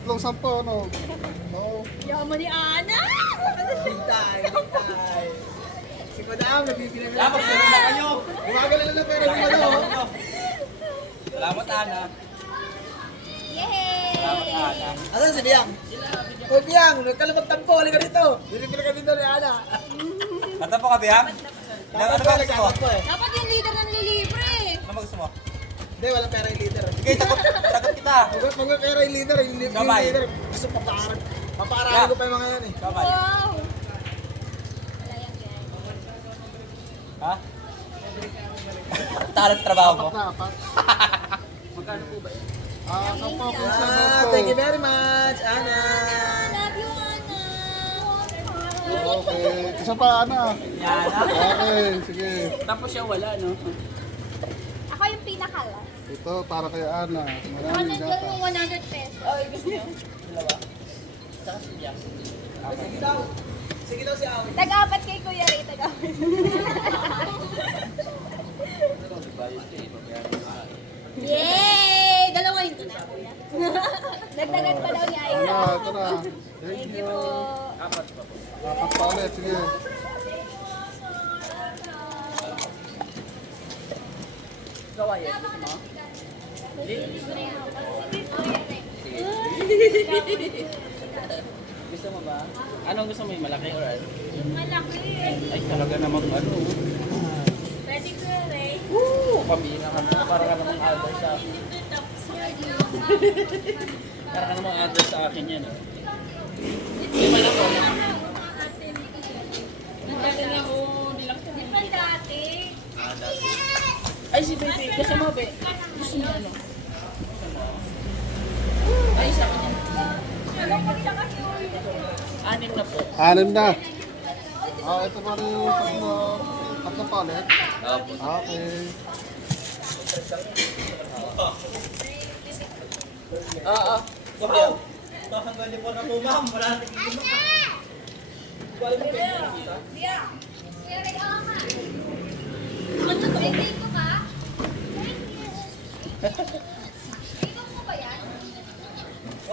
Tatlong sampo, ano? Oo. Yaman ni Ana! Hintay, hintay. Si Madam, nabibili na. Dapat sila na kayo. Gumagala na ng pera ni Madam. Salamat, Ana. Yay! Salamat, Ana. Asan si Biang? Hoy Biang, nagkalabag tampo. Halika dito. Bibili ka dito ni Ana. Kanta po ka, Biang? Ano ba gusto mo? Tampo eh. Dapat yung leader ng lilibre. Ano ba gusto mo? Hindi, walang pera yung leader. Sige, sagot kita. Pag pera yung leader, yung Kamay. leader. Gusto papaarag. Papaaragin ko pa yung mga yan eh. Kamay. Wow! Ha? Talent trabaho mo? Apat na, apat. Magkano po ba yun? Sampo, kung Thank you very much, Ana. Love you, Ana! Okay. Isa pa, Ana. Okay, sige. Tapos siya wala, no? Ako yung pinaka-last. Ito, para kay Ana. Ano Maraming dyan gata. yung 100 pesos? Ay, gusto niyo? Dalawa? Tsaka si Biang. Sige daw. Sige daw si Awi. Tag-apat kay Kuya Ray, tag-apat. Yay! Dalawa yun to na, Kuya. Dagdagan pa daw niya. Ano, ito na. Thank you po. Apat pa ulit, sige. Gawa yan. Gusto mo? Gusto mo ba? Anong gusto mo? Yung malaki or ano? Yung malaki. Ay, talaga namang ano. Pwede Kuya Ray. Woo! Pambina ka na. Para ka namang adult sa... Para ka namang adult sa akin yan. Hindi man ako. Nagdala na ako. Nilang Di ba dati? Ay, si Baby. Gusto mo, Be? Gusto mo ano? Ay, sa akin yan. Anim na po. Anim na. Ito pa rin yung tatlo pa ulit. Okay. Oo. Wow! Hanggang po na po, ma'am. Wala na tigil mo. Kuya Ray, ako ka. Ano to? Bigay ko ka? Thank you. Bigay mo ba yan?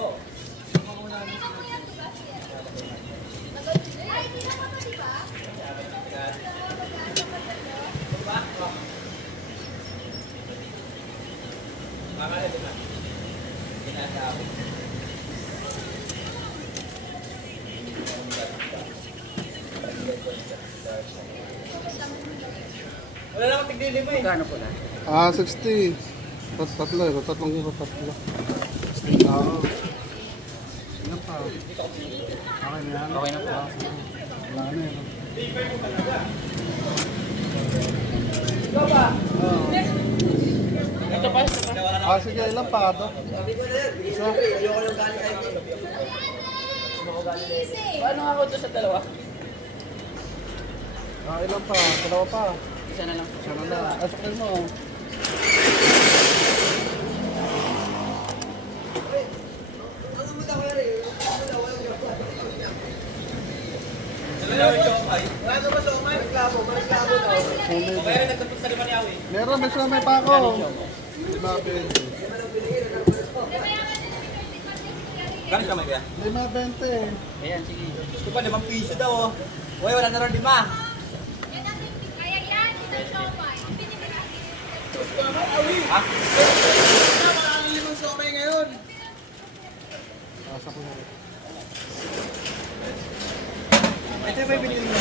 Oo. Bigay mo yan, diba? Ay, hindi na mo to, diba? Mamala din, ma'am. Ginagawa. Wala namang tigdili mo eh. Magkano po na? 60. Tatlo, ito tatlong kilo, tatlo. Oo. Ilan pa? Okay na yan. Okay na po. Wala na yun. Ito pa, ito pa. Sige, ilan pa ito? Isa. Easy. Paano nga ako ito sa dalawa? Ilan pa? Dalawa pa. Isa na lang. Isa na lang. Sakay mo. Dalawa yung chokay. Wala ka ba sa umay? Reklamo daw. Kaya rin nagtapos sa lima ni Awi. Meron, may siya may pako. Lima, 20. Gano'n siya may kaya? 5, 20. Ayan, sige. Gusto pa, 5 piso daw oh. Uy, wala na rin 5. Kaya yan, isang topay. Ha? Ang limang sa umay ngayon. Asa ko na. Ito yung may binili mo.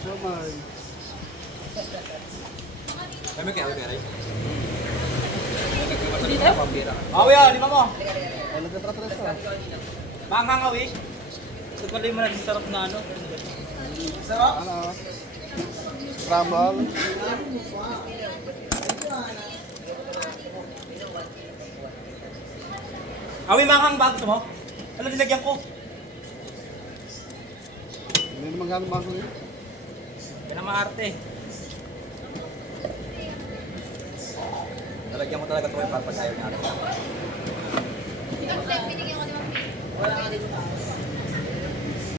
Sumay. Kami kaya, kaya rin. Hindi tayo pambira. Awi ah, 5 mo. Ay, nagkatratres ka. Manghang Awi. Gusto pala yung maraming sarap na ano. Sarap. Ano? Scramble. Awi, manghang ba gusto mo? Ano nilagyan ko? Hindi naman gano'ng bago yun. Yan ang maarte. Nalagyan mo talaga ito yung papagayon natin. Binigyan ko naman. Wala ka dito.